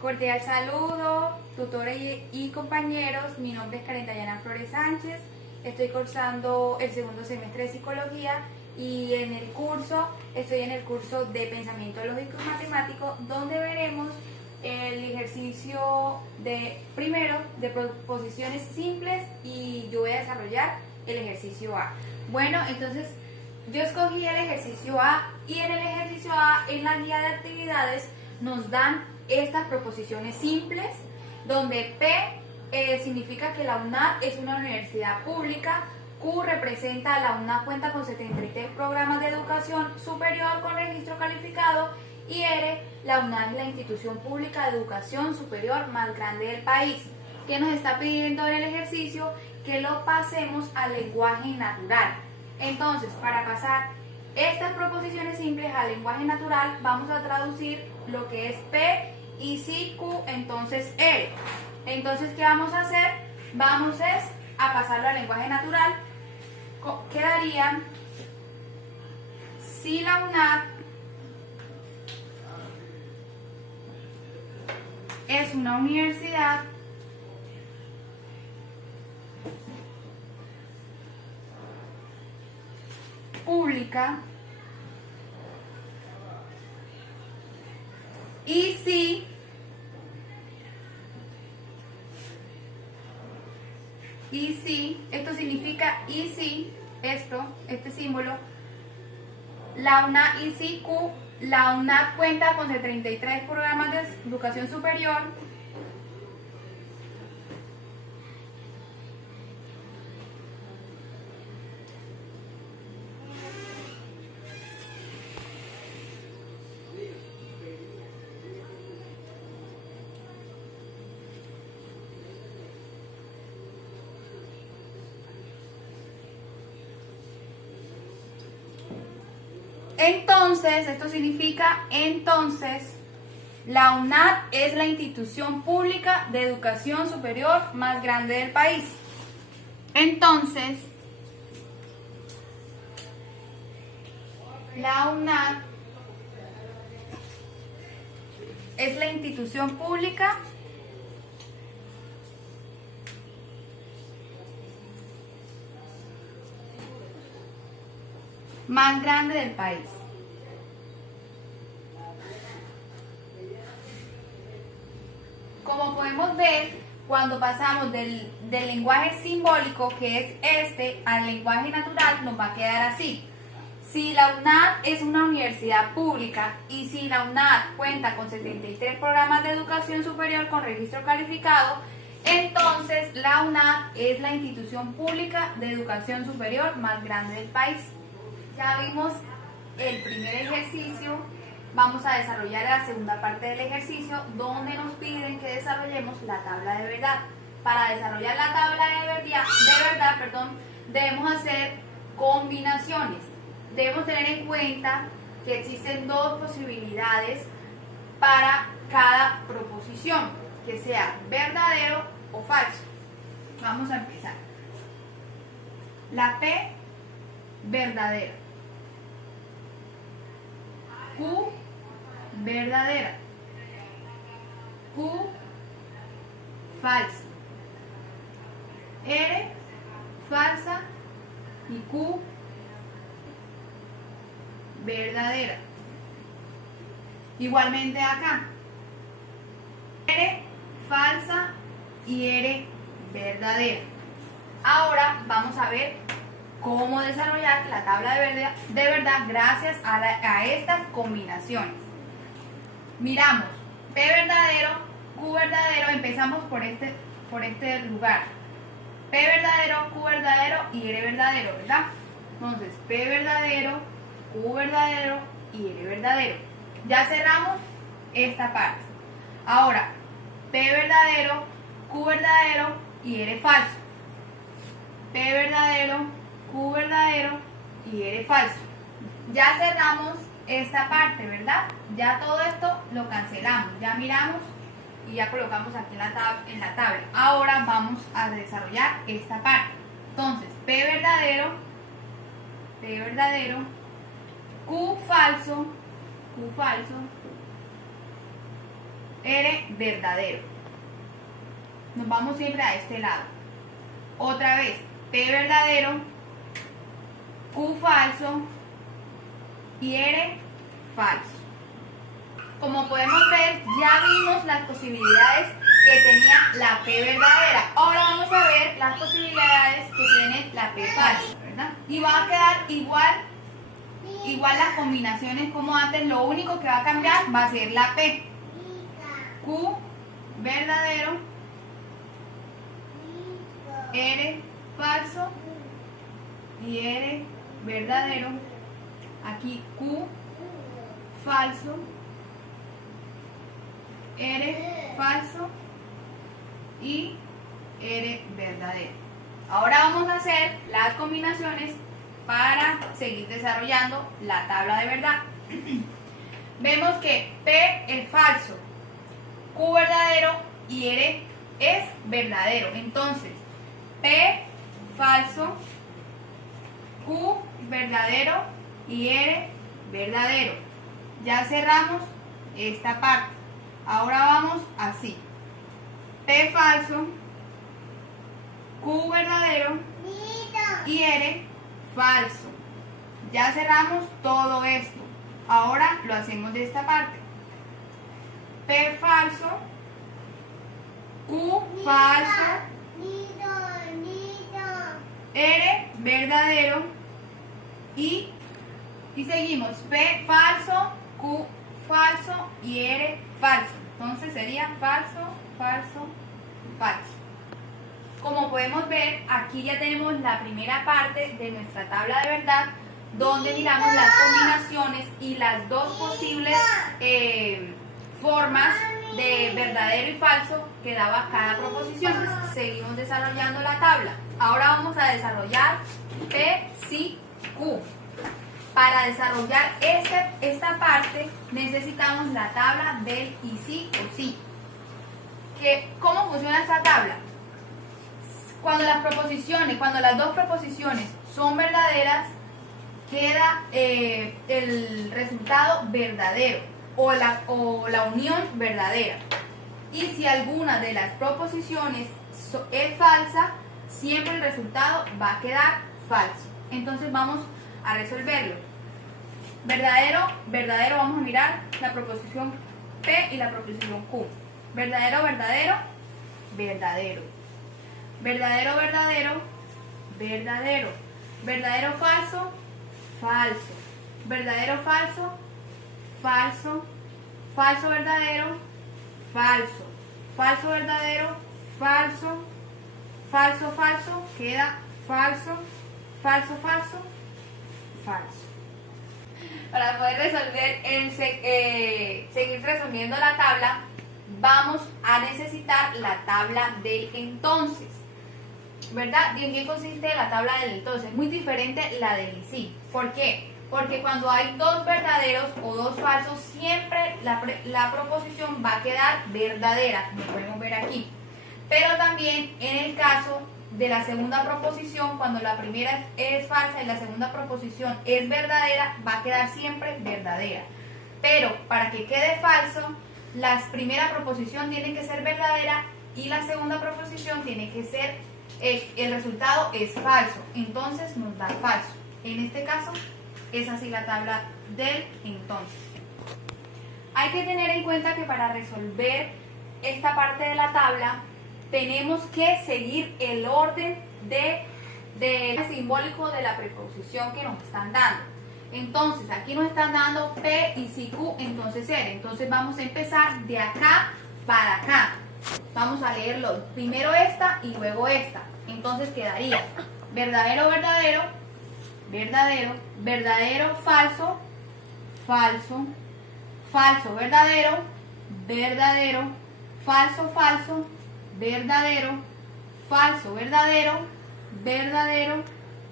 Cordial saludo, tutores y compañeros. Mi nombre es Karen Dayana Flores Sánchez. Estoy cursando el segundo semestre de Psicología y estoy en el curso de Pensamiento Lógico y Matemático, donde veremos el ejercicio primero de proposiciones simples y yo voy a desarrollar el ejercicio A. Bueno, entonces yo escogí el ejercicio A y en el ejercicio A, en la guía de actividades, nos dan estas proposiciones simples, donde P significa que la UNAD es una universidad pública, Q representa a la UNAD cuenta con 73 programas de educación superior con registro calificado y R, la UNAD es la institución pública de educación superior más grande del país. ¿Qué nos está pidiendo en el ejercicio? Que lo pasemos al lenguaje natural. Entonces, para pasar estas proposiciones simples al lenguaje natural, vamos a traducir lo que es P y si Q, entonces R. Entonces, ¿qué vamos a hacer? Vamos a pasarlo al lenguaje natural. Quedaría si la UNAD es una universidad pública y si esto significa este símbolo, la UNAD y si Q, la UNAD cuenta con 33 programas de educación superior Entonces, esto significa, la UNAD es la institución pública de educación superior más grande del país. Entonces, la UNAD es la institución pública más grande del país. Como podemos ver, cuando pasamos del lenguaje simbólico, que es al lenguaje natural, nos va a quedar así. Si la UNAD es una universidad pública y si la UNAD cuenta con 73 programas de educación superior con registro calificado, entonces la UNAD es la institución pública de educación superior más grande del país. Ya vimos el primer ejercicio, vamos a desarrollar la segunda parte del ejercicio donde nos piden que desarrollemos la tabla de verdad. Para desarrollar la tabla de verdad, debemos hacer combinaciones. Debemos tener en cuenta que existen dos posibilidades para cada proposición, que sea verdadero o falso. Vamos a empezar. La P, verdadera. Q, verdadera. Q, falsa. R, falsa. Y Q, verdadera. Igualmente acá. R, falsa y R, verdadera. Ahora vamos a ver cómo desarrollar la tabla de verdad gracias a estas combinaciones. Miramos, P verdadero, Q verdadero, empezamos por este lugar. P verdadero, Q verdadero y R verdadero, ¿verdad? Entonces, P verdadero, Q verdadero y R verdadero. Ya cerramos esta parte. Ahora, P verdadero, Q verdadero y R falso. P verdadero, Q verdadero y R falso. Ya cerramos esta parte, ¿verdad? Ya todo esto lo cancelamos, ya miramos y ya colocamos aquí en la tabla. Ahora vamos a desarrollar esta parte. Entonces, P verdadero, Q falso, R verdadero. Nos vamos siempre a este lado. Otra vez, P verdadero, Q falso y R falso. Como podemos ver, ya vimos las posibilidades que tenía la P verdadera. Ahora vamos a ver las posibilidades que tiene la P falsa, ¿verdad? Y va a quedar igual las combinaciones como antes. Lo único que va a cambiar va a ser la P. Q verdadero, R falso y R verdadero. Aquí Q falso, R falso y R verdadero. Ahora vamos a hacer las combinaciones para seguir desarrollando la tabla de verdad. Vemos que P es falso, Q verdadero y R es verdadero. Entonces, P falso, Q verdadero y R verdadero. Ya cerramos esta parte. Ahora vamos así. P falso, Q verdadero y R falso. Ya cerramos todo esto. Ahora lo hacemos de esta parte. P falso, Q falso, R verdadero y seguimos. P falso, Q falso y R falso. Entonces sería falso, falso, falso. Como podemos ver, aquí ya tenemos la primera parte de nuestra tabla de verdad, donde miramos las combinaciones y las dos posibles formas de verdadero y falso que daba cada proposición. Seguimos desarrollando la tabla. Ahora vamos a desarrollar P, sí, Q. Para desarrollar esta parte necesitamos la tabla del y sí o sí. ¿Cómo funciona esta tabla? Cuando las dos proposiciones son verdaderas, queda el resultado verdadero o la unión verdadera. Y si alguna de las proposiciones es falsa, siempre el resultado va a quedar falso. Entonces vamos a resolverlo. Verdadero, verdadero, vamos a mirar la proposición P y la proposición Q. Verdadero, verdadero, verdadero. Verdadero, verdadero, verdadero. Verdadero, falso, falso. Verdadero, falso, falso. Falso, verdadero, falso. Falso, verdadero, falso. Falso, falso, queda falso. Falso, falso, falso. Para poder resolver seguir resolviendo la tabla, vamos a necesitar la tabla del entonces, ¿verdad? ¿Y en qué consiste la tabla del entonces? Muy diferente la del y sí. ¿Por qué? Porque cuando hay dos verdaderos o dos falsos, siempre la proposición va a quedar verdadera, como podemos ver aquí. Pero también en el caso de la segunda proposición, cuando la primera es falsa y la segunda proposición es verdadera, va a quedar siempre verdadera. Pero para que quede falso, la primera proposición tiene que ser verdadera y la segunda proposición tiene que ser, el resultado es falso, entonces nos da falso. En este caso es así la tabla del entonces. Hay que tener en cuenta que para resolver esta parte de la tabla tenemos que seguir el orden del simbólico de la preposición que nos están dando. Entonces, aquí nos están dando P y si Q, entonces R. Entonces vamos a empezar de acá para acá. Vamos a leerlo primero esta y luego esta. Entonces quedaría verdadero, verdadero, verdadero, verdadero, falso, falso, falso, verdadero, verdadero, falso, falso, verdadero, falso, verdadero, verdadero,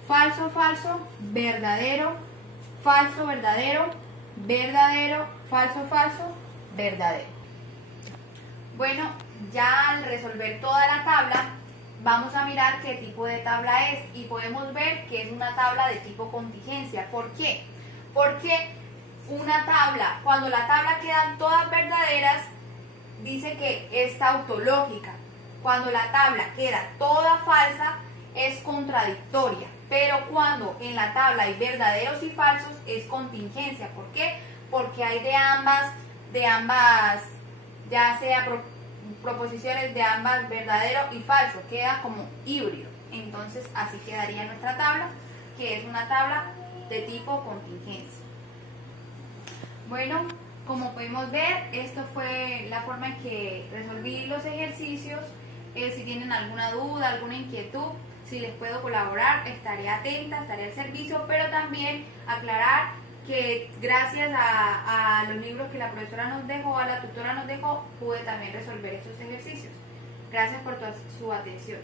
falso, falso, verdadero, falso, verdadero, verdadero, falso, falso, verdadero. Bueno, ya al resolver toda la tabla, vamos a mirar qué tipo de tabla es y podemos ver que es una tabla de tipo contingencia. ¿Por qué? Porque una tabla, cuando la tabla quedan todas verdaderas, dice que es tautológica. Cuando la tabla queda toda falsa, es contradictoria. Pero cuando en la tabla hay verdaderos y falsos, es contingencia. ¿Por qué? Porque hay de ambas, ya sea proposiciones de ambas verdadero y falso. Queda como híbrido. Entonces así quedaría nuestra tabla, que es una tabla de tipo contingencia. Bueno, como pudimos ver, esto fue la forma en que resolví los ejercicios. Si tienen alguna duda, alguna inquietud, si les puedo colaborar, estaré atenta, estaré al servicio, pero también aclarar que gracias a los libros que la profesora nos dejó, a la tutora nos dejó, pude también resolver estos ejercicios. Gracias por su atención.